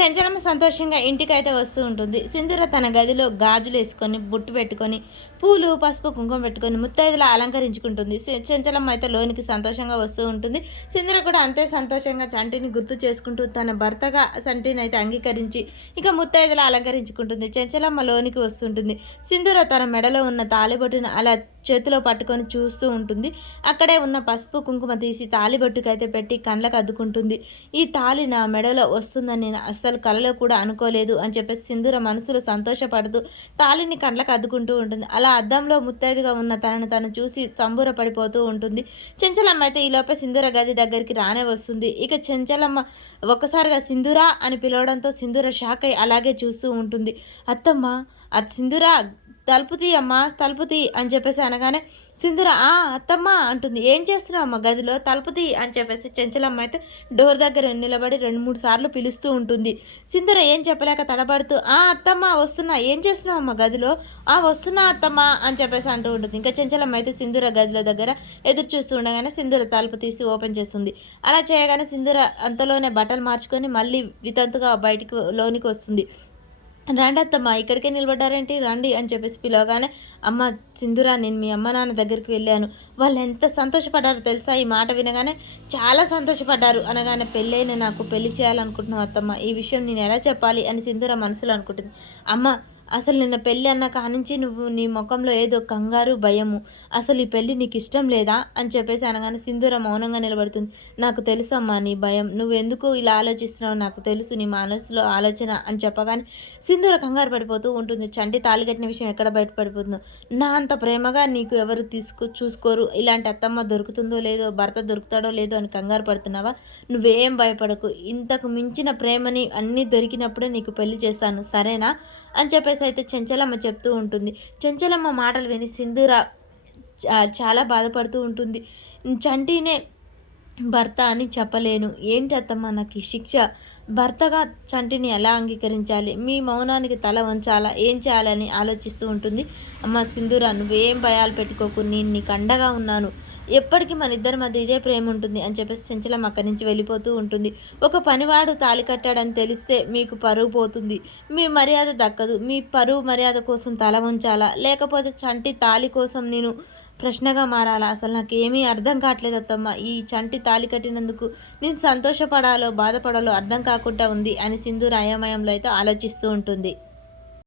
చెంచలమ్మ సంతోషంగా ఇంటికైతే వస్తూ ఉంటుంది. సింధూర తన గదిలో గాజులేసుకొని, బొట్టు పెట్టుకొని, పూలు, పసుపు, కుంకుమ పెట్టుకొని ముత్తైదులా అలంకరించుకుంటుంది. చెంచలమ్మ అయితే లోనికి సంతోషంగా వస్తూ ఉంటుంది. సింధూర కూడా అంతే సంతోషంగా చంటిని గుర్తు చేసుకుంటూ తన భర్తగా చంటినైతే అంగీకరించి ఇక ముత్తైదులా అలంకరించుకుంటుంది. చెంచలమ్మ లోనికి వస్తుంటుంది. సింధూర తన మెడలో ఉన్న తాళిబొట్టును అలా చేతిలో పట్టుకొని చూస్తూ ఉంటుంది. అక్కడే ఉన్న పసుపు, కుంకుమ తీసి తాళిబొట్టుకైతే పెట్టి కళ్ళకు అద్దుకుంటుంది. ఈ తాళి నా మెడలో వస్తుందని నేను అస్సలు కలలో కూడా అనుకోలేదు అని చెప్పేసి సింధూర మనసులో సంతోషపడుతూ తాళిని కళ్ళకు అద్దుకుంటూ ఉంటుంది. అలా అద్దంలో ముత్తైదుగా ఉన్న తనను తను చూసి సంబూరపడిపోతూ ఉంటుంది. చెంచలమ్మ అయితే ఈలోపే సింధూర గది దగ్గరికి రానే వస్తుంది. ఇక చెంచలమ్మ ఒక్కసారిగా సింధూరా అని పిలవడంతో సింధూర షాక్ అయి అలాగే చూస్తూ ఉంటుంది. అత్తమ్మ సింధూర తలుపు తీ అమ్మా తలుపు తీ అని చెప్పేసి అనగానే సింధూర అత్తమ్మ అంటుంది. ఏం చేస్తున్నావు అమ్మ గదిలో తలుపు తీ అని చెప్పేసి చెంచలమ్మ అయితే డోర్ దగ్గర నిలబడి 2-3 సార్లు పిలుస్తూ ఉంటుంది. సింధూర ఏం చెప్పలేక తడబడుతూ అత్తమ్మ వస్తున్నా, ఏం చేస్తున్నావు అమ్మ గదిలో, వస్తున్నా అత్తమ్మ అని చెప్పేసి అంటూ ఉంటుంది. ఇంకా చెంచలమ్మ అయితే సింధూర గదిలో దగ్గర ఎదురు చూస్తూ ఉండగానే సింధూర తలుపు తీసి ఓపెన్ చేస్తుంది. అలా చేయగానే సింధూర అంతలోనే బట్టలు మార్చుకొని మళ్ళీ వితంతుగా బయటికి లోనికి వస్తుంది. రండి అత్తమ్మ ఇక్కడికే నిలబడ్డారేంటి, రండి అని చెప్పేసి పిలవగానే అమ్మ సింధూరా నేను మీ అమ్మ నాన్న దగ్గరికి వెళ్ళాను, వాళ్ళు ఎంత సంతోషపడ్డారో తెలుసా, ఈ మాట వినగానే చాలా సంతోషపడ్డారు అనగానే పెళ్ళైన నాకు పెళ్లి చేయాలనుకుంటున్నావు అత్తమ్మ, ఈ విషయం నేను ఎలా చెప్పాలి అని సింధూర మనసులో అనుకుంటుంది. అమ్మ అసలు నిన్న పెళ్ళి అన్న కానించి నువ్వు నీ ముఖంలో ఏదో కంగారు భయము, అసలు ఈ పెళ్ళి నీకు ఇష్టం లేదా అని చెప్పేసి అనగానే సింధూర మౌనంగా నిలబడుతుంది. నాకు తెలుసు అమ్మా నీ భయం, నువ్వెందుకు ఇలా ఆలోచిస్తున్నావు నాకు తెలుసు నీ మనసులో ఆలోచన అని చెప్పగానే సింధూర కంగారు పడిపోతూ ఉంటుంది. చంటి తాళికట్టిన విషయం ఎక్కడ బయటపడిపోతుందో, నా అంత ప్రేమగా నీకు ఎవరు చూసుకోరు, ఇలాంటి అత్తమ్మ దొరుకుతుందో లేదో, భర్త దొరుకుతాడో లేదో అని కంగారు పడుతున్నావా, నువ్వేం భయపడకు, ఇంతకు మించిన ప్రేమని అన్నీ దొరికినప్పుడే నీకు పెళ్లి చేస్తాను సరేనా అని చెప్పేసి అయితే చెంచలమ్మ చెప్తూ ఉంటుంది. చెంచలమ్మ మాటలు విని సింధూర చాలా బాధపడుతూ ఉంటుంది. చంటినే భర్త అని చెప్పలేను, ఏంటి అత్తమ్మ నాకు ఈ శిక్ష, భర్తగా చంటిని ఎలా అంగీకరించాలి, మీ మౌనానికి తల వంచాలా, ఏం చేయాలని ఆలోచిస్తూ ఉంటుంది. అమ్మ సింధూర నువ్వేం భయాలు పెట్టుకోకు, నేను నీకు అండగా ఉన్నాను, ఎప్పటికీ మన ఇద్దరి మధ్య ఇదే ప్రేమ ఉంటుంది అని చెప్పేసి చెంచలం అక్కడి నుంచి వెళ్ళిపోతూ ఉంటుంది. ఒక పనివాడు తాళి కట్టాడని తెలిస్తే మీకు పరువు పోతుంది, మీ మర్యాద దక్కదు, మీ పరువు మర్యాద కోసం తల వంచాలా లేకపోతే చంటి తాళి కోసం నేను ప్రశ్నగా మారాలా, అసలు నాకేమీ అర్థం కావట్లేదు అత్తమ్మ, ఈ చంటి తాళి కట్టినందుకు నేను సంతోషపడాలో బాధపడాలో అర్థం కాకుండా ఉంది అని సింధూర అయోమయంలో అయితే ఆలోచిస్తూ ఉంటుంది.